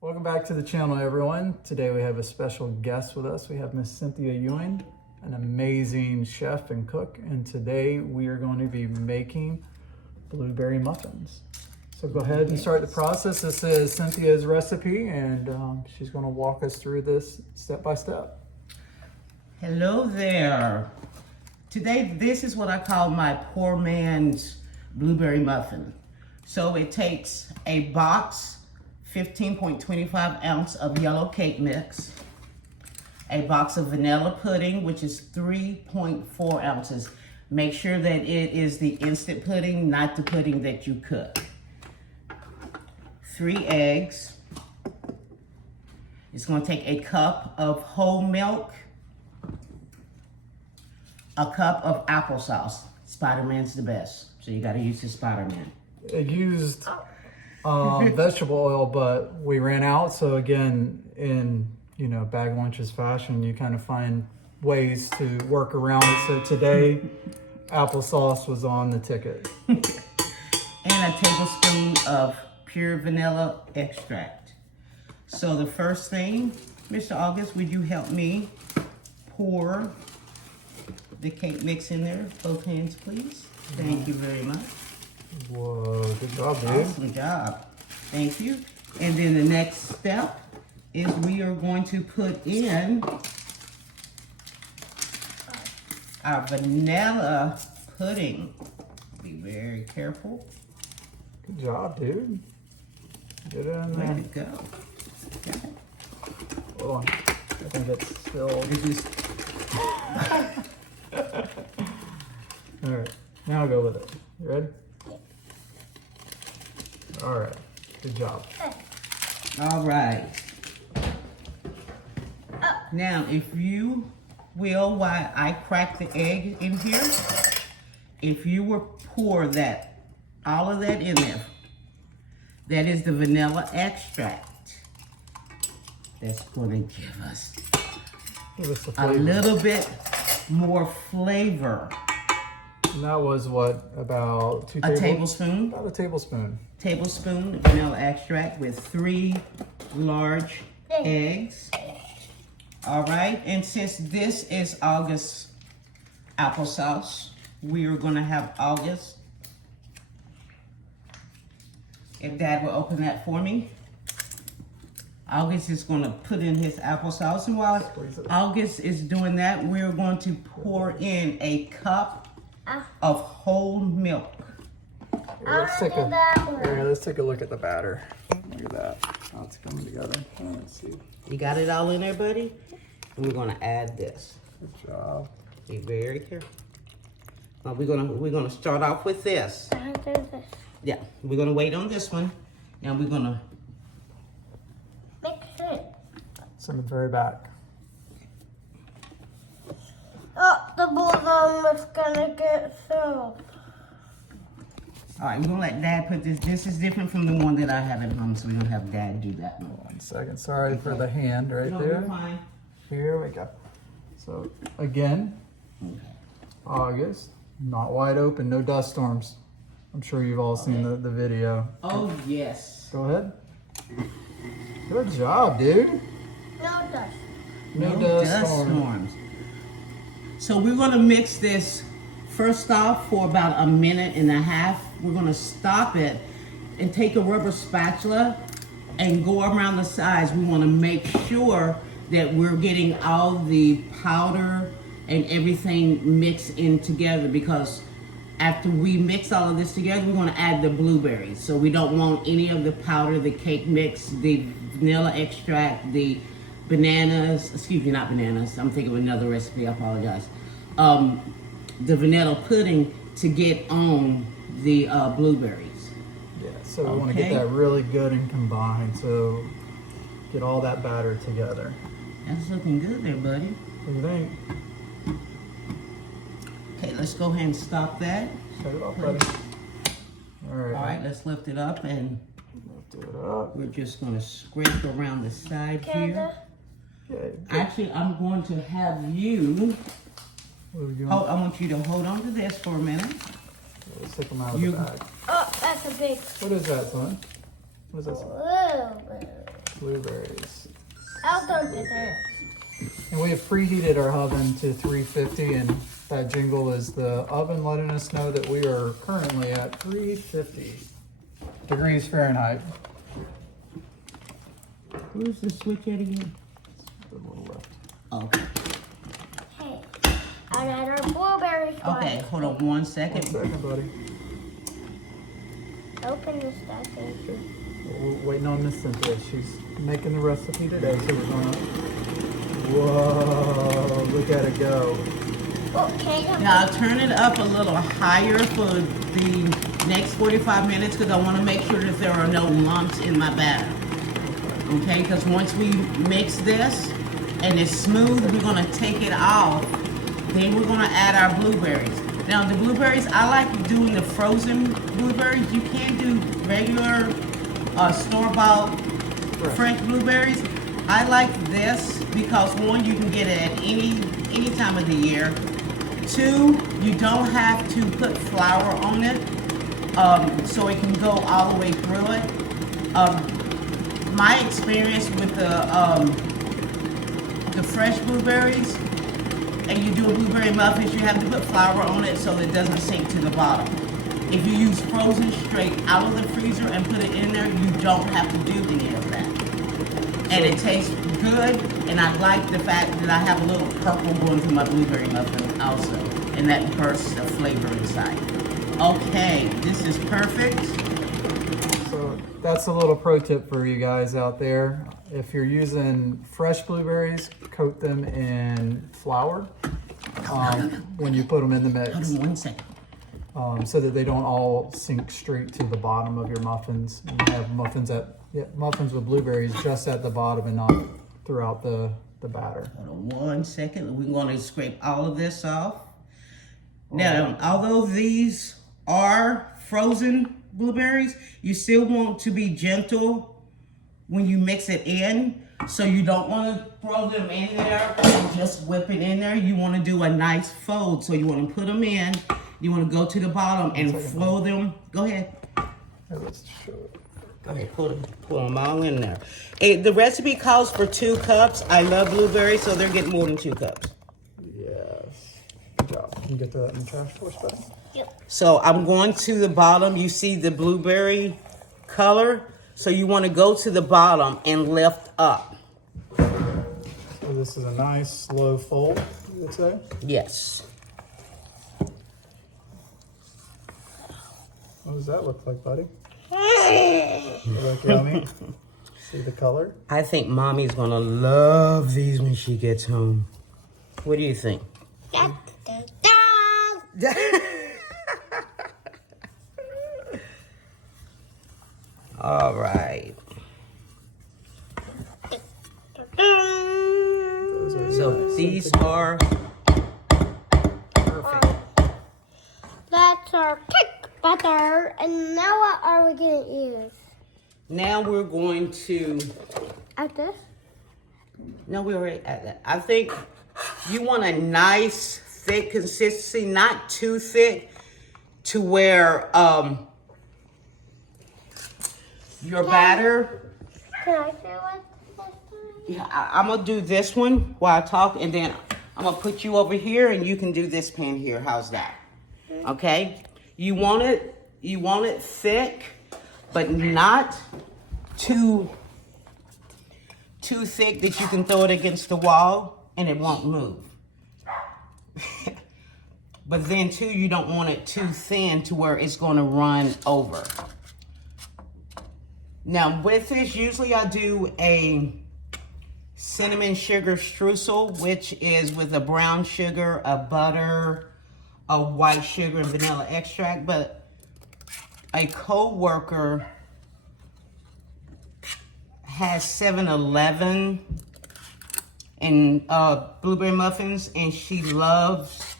Welcome back to the channel, everyone. Today we have a special guest with us. We have Miss Cynthia Ewing, an amazing chef and cook, and today we are going to be making blueberry muffins. So go ahead and start the process. This is Cynthia's recipe, and she's going to walk us through this step by step. Hello there. Today, this is what I call my poor man's blueberry muffin. So it takes a box, 15.25 ounce of yellow cake mix, a box of vanilla pudding, which is 3.4 ounces. Make sure that it is the instant pudding, not the pudding that you cook. 3 eggs. It's going to take a cup of whole milk, a cup of applesauce. Spider-Man's the best, so you got to use the Spider-Man. It used vegetable oil, but we ran out. So again, in bag lunches fashion, you kind of find ways to work around it. So today, applesauce was on the ticket. And a tablespoon of pure vanilla extract. So the first thing, Mr. August, would you help me pour the cake mix in there? Both hands, please. Thank you very much. Whoa, good job, dude. Awesome job. Thank you. And then the next step is we are going to put in our vanilla pudding. Be very careful. Good job, dude. Get it in there. Way to go. Okay. Hold on. I think it's still. All right. Now I'll go with it. You ready? All right. Good job. All right. Now, if you will, while I crack the egg in here, if you will pour all of that in there, that is the vanilla extract. That's going to give us a little bit more flavor. And that was what, about a tablespoon? About a tablespoon. Tablespoon vanilla extract with 3 large eggs. All right, and since this is August's applesauce, we are gonna have August. If Dad will open that for me. August is gonna put in his applesauce, and while August is doing that, we're going to pour in a cup of whole milk. Let's take a look at the batter. Look at that. How it's coming together. Let's see. You got it all in there, buddy? And we're gonna add this. Good job. Be very careful. Now we're gonna start off with this. Yeah, we're gonna wait on this one. Now we're gonna mix it. It's in the very back. Oh, the bottom is gonna get filled. All right, we're gonna let Dad put this. This is different from the one that I have at home, so we're gonna have Dad do that one. 1 second. Sorry for the hand right No, there. you're fine. Here we go. So again, August, not wide open, no dust storms. I'm sure you've all seen the video. Oh yes. Go ahead. Good job, dude. No dust. No dust storms. So we're gonna mix this first off for about 1.5 minutes. We're gonna stop it and take a rubber spatula and go around the sides. We wanna make sure that we're getting all the powder and everything mixed in together, because after we mix all of this together, we're gonna add the blueberries. So we don't want any of the powder, the cake mix, the vanilla extract, the bananas, excuse me, not bananas. I'm thinking of another recipe, I apologize. The vanilla pudding to get on the blueberries. Yeah, so we want to get that really good and combined. So get all that batter together. That's looking good there, buddy. What do you think? Okay, let's go ahead and stop that. Cut it off, buddy. All right. All right, let's lift it up, and lift it up. we're just going to scrape around the side here. Okay. Actually, I'm going to have you. What are we doing? I want you to hold on to this for a minute. Let's take them out of the bag. Oh, that's a big What is that, son? What is that? blueberry. blueberries. I'll dump it there. And we have preheated our oven to 350, and that jingle is the oven letting us know that we are currently at 350 degrees Fahrenheit. Where's the switch at again? A little left. Oh. Hey, another blueberry spot. Okay, hold on 1 One second. second, buddy. Open the stocking. We're waiting on Miss Cynthia. She's making the recipe today, so we're gonna. Whoa! Look at it go. Okay. Now I'll turn it up a little higher for the next 45 minutes because I want to make sure that there are no lumps in my batter. Okay, because once we mix this and it's smooth, we're going to take it off. Then we're going to add our blueberries. Now the blueberries, I like doing the frozen blueberries. You can do regular store-bought fresh blueberries. I like this because one, you can get it at any time of the year. Two, you don't have to put flour on it, so it can go all the way through it. My experience with the fresh blueberries, and you do a blueberry muffins, you have to put flour on it so it doesn't sink to the bottom. If you use frozen straight out of the freezer and put it in there, you don't have to do any of that. And it tastes good, and I like the fact that I have a little purple going through my blueberry muffin also, and that bursts the flavor inside. Okay, this is perfect. So that's a little pro tip for you guys out there. If you're using fresh blueberries, coat them in flour when you put them in the Hold mix, on 1 second. so that they don't all sink straight to the bottom of your muffins. And you have muffins with blueberries just at the bottom and not throughout the batter. Hold on 1 second. We're going to scrape all of this off. Now, although these are frozen blueberries, you still want to be gentle when you mix it in. So you don't want to throw them in there and just whip it in there. You want to do a nice fold. So you want to put them in. You want to go to the bottom and fold them. Go ahead. Let's show it. Go ahead, pull them all in there. The recipe calls for 2 cups. I love blueberries, so they're getting more than 2 cups. Yes. Good job. Can you get that in the trash for us, buddy? Yep. So I'm going to the bottom. You see the blueberry color? So you want to go to the bottom and lift up. So this is a nice slow fold, you would say? Yes. What does that look like, buddy? Look yummy. See the color? I think Mommy's going to love these when she gets home. What do you think? That's the dog. All right. So these are perfect. That's our cake butter. And now what are we going to use? Now we're going to... Like this? No, we already at that. I think you want a nice, thick consistency, not too thick to where your batter... Can I say what this is? Yeah, I'm going to do this one while I talk, and then I'm going to put you over here, and you can do this pan here. How's that? Okay? You want it thick, but not too thick that you can throw it against the wall and it won't move. But then too, you don't want it too thin to where it's going to run over. Now with this, usually I do a cinnamon sugar streusel, which is with a brown sugar, a butter, a white sugar, and vanilla extract. But a co-worker has 7-Eleven and blueberry muffins, and she loves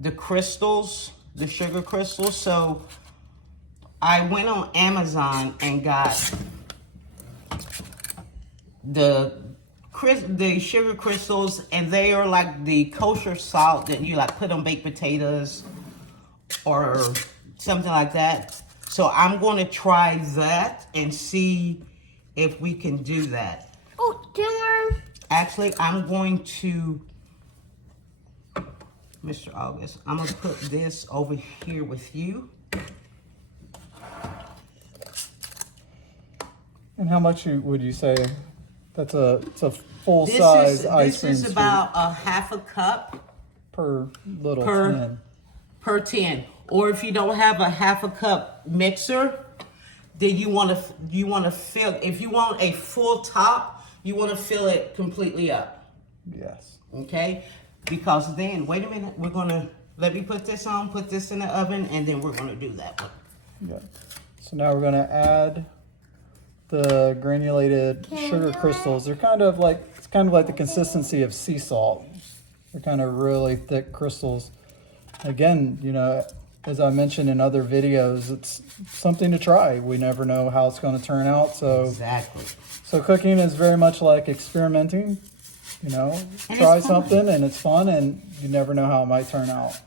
the crystals, the sugar crystals. So I went on Amazon and got the sugar crystals, and they are like the kosher salt that you like put on baked potatoes or something like that. So I'm going to try that and see if we can do that. Oh, dinner. Actually, I'm going to, Mr. August, I'm gonna put this over here with you. And how much would you say? It's a full size ice cream This is scoop about a half a cup per little per- tin. per tin. Or if you don't have a half a cup mixer, then you want to fill. If you want a full top, you want to fill it completely up. Yes. Okay, because then wait a minute, we're gonna let me put this on, put this in the oven, and then we're gonna do that one. Yeah. So now we're gonna add the granulated sugar crystals. They're it's kind of like the consistency of sea salt. They're kind of really thick crystals. Again, you know, as I mentioned in other videos, it's something to try. We never know how it's going to turn out. So Exactly. So cooking is very much like experimenting. You know, And try it's fun. something and it's fun, and you never know how it might turn out.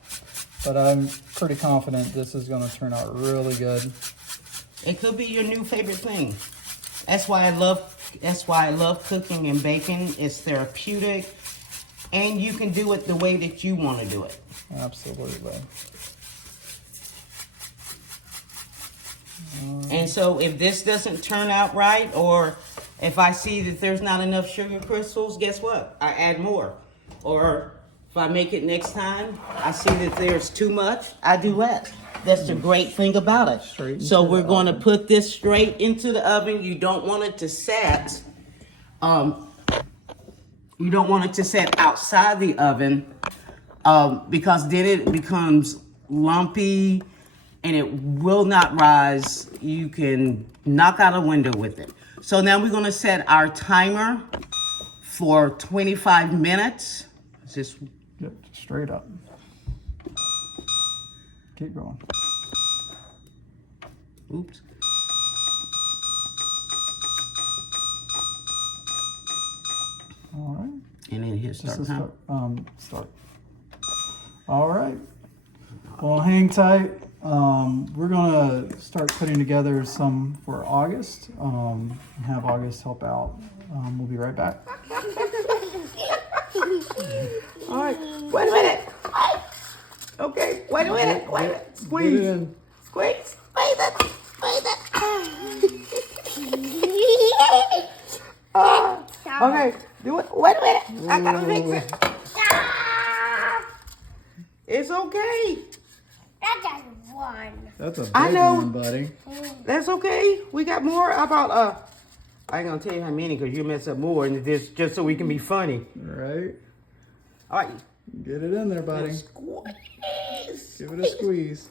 But I'm pretty confident this is going to turn out really good. It could be your new favorite thing. That's why I love cooking and baking. It's therapeutic, and you can do it the way that you want to do it. Absolutely. And so if this doesn't turn out right, or if I see that there's not enough sugar crystals, guess what? I add more. Or if I make it next time, I see that there's too much, I do less. That's the great thing about it. Straight So into we're the going to oven. put this straight into the oven. You don't want it to set. You don't want it to set outside the oven because then it becomes lumpy and it will not rise. You can knock out a window with it. So now we're going to set our timer for 25 minutes. Just Yep, straight up. Keep going. oops. All right. And then hit Just start to time. start. All right. Well, hang tight. We're gonna start putting together some for August. And have August help out. We'll be right back. All right. Wait a minute. Okay. Wait a minute. Wait a minute. Get it Squeeze. in. Squeeze. Wait a minute. Wait a minute. Okay. Do it. Wait a minute. I gotta fix it. It's okay. That's just one. That's a big I know. one, buddy. That's okay. We got more. How about I ain't gonna tell you how many because you mess up more, and this just so we can be funny. Right. All right. Get it in there, buddy. Squeeze. Give it a squeeze.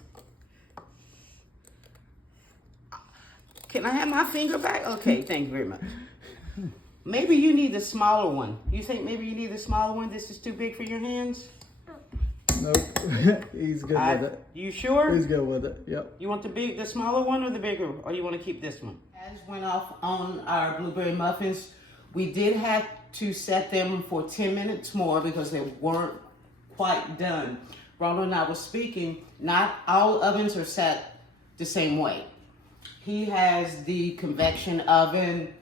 Can I have my finger back? Okay, thank you very much. Maybe you need the smaller one. You think maybe you need the smaller one? This is too big for your hands? Nope. He's good with it. You sure? He's good with it. Yep. You want the smaller one or the bigger, or you want to keep this one? As went off on our blueberry muffins. We did have to set them for 10 minutes more because they weren't quite done. Ronald and I were speaking, not all ovens are set the same way. He has the convection oven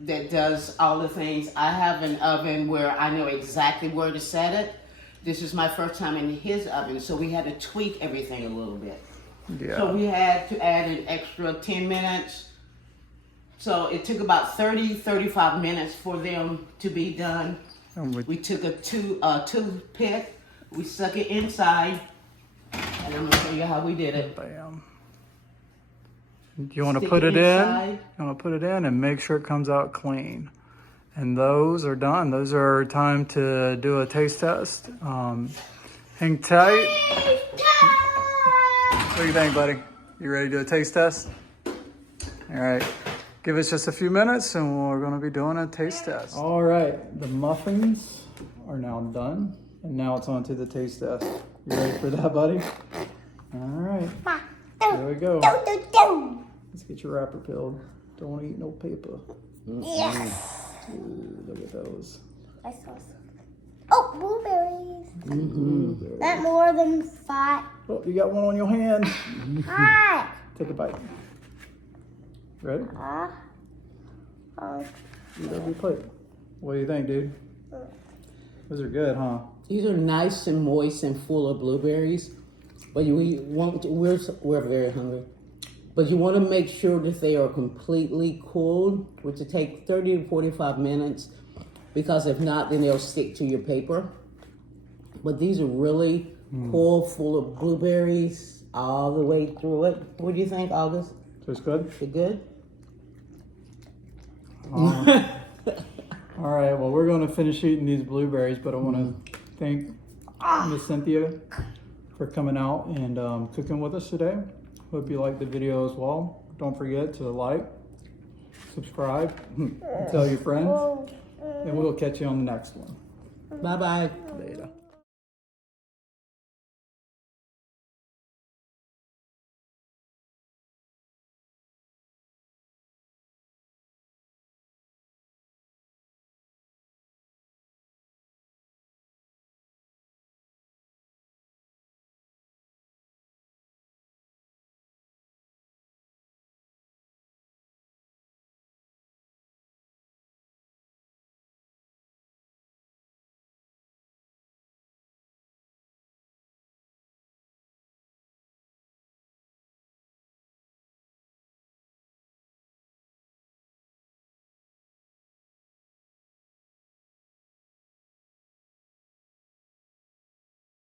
that does all the things. I have an oven where I know exactly where to set it. This is my first time in his oven, so we had to tweak everything a little bit. Yeah. So we had to add an extra 10 minutes. So it took about 35 minutes for them to be done. And We took a toothpick, we stuck it inside, and I'm gonna show you how we did it. bam. You want to Stick put it it in. inside. You want to put it in and make sure it comes out clean. And those are done. Those are time to do a taste test. Hang tight. What do you think, buddy? You ready to do a taste test? All right. Give us just a few minutes and we're going to be doing a taste test. All right. The muffins are now done. And now it's on to the taste test. You ready for that, buddy? All right. Here we go. Let's get your wrapper peeled. Don't eat no paper. Yes. Ooh, look at those. I saw some. Oh, blueberries. That more than 5. Oh, you got one on your hand. Hi. Take a bite. Ready? Eat every plate. What do you think, dude? Those are good, huh? These are nice and moist and full of blueberries, but we're very hungry. But you want to make sure that they are completely cooled, which will take 30 to 45 minutes, because if not, then they'll stick to your paper. But these are really cool, full of blueberries all the way through it. What do you think, August? Tastes good? Is it good? All right, well, we're going to finish eating these blueberries, but I want to thank Miss Cynthia for coming out and cooking with us today. Hope you liked the video as well. Don't forget to like, subscribe, and tell your friends, and we'll catch you on the next one. Bye-bye. Later.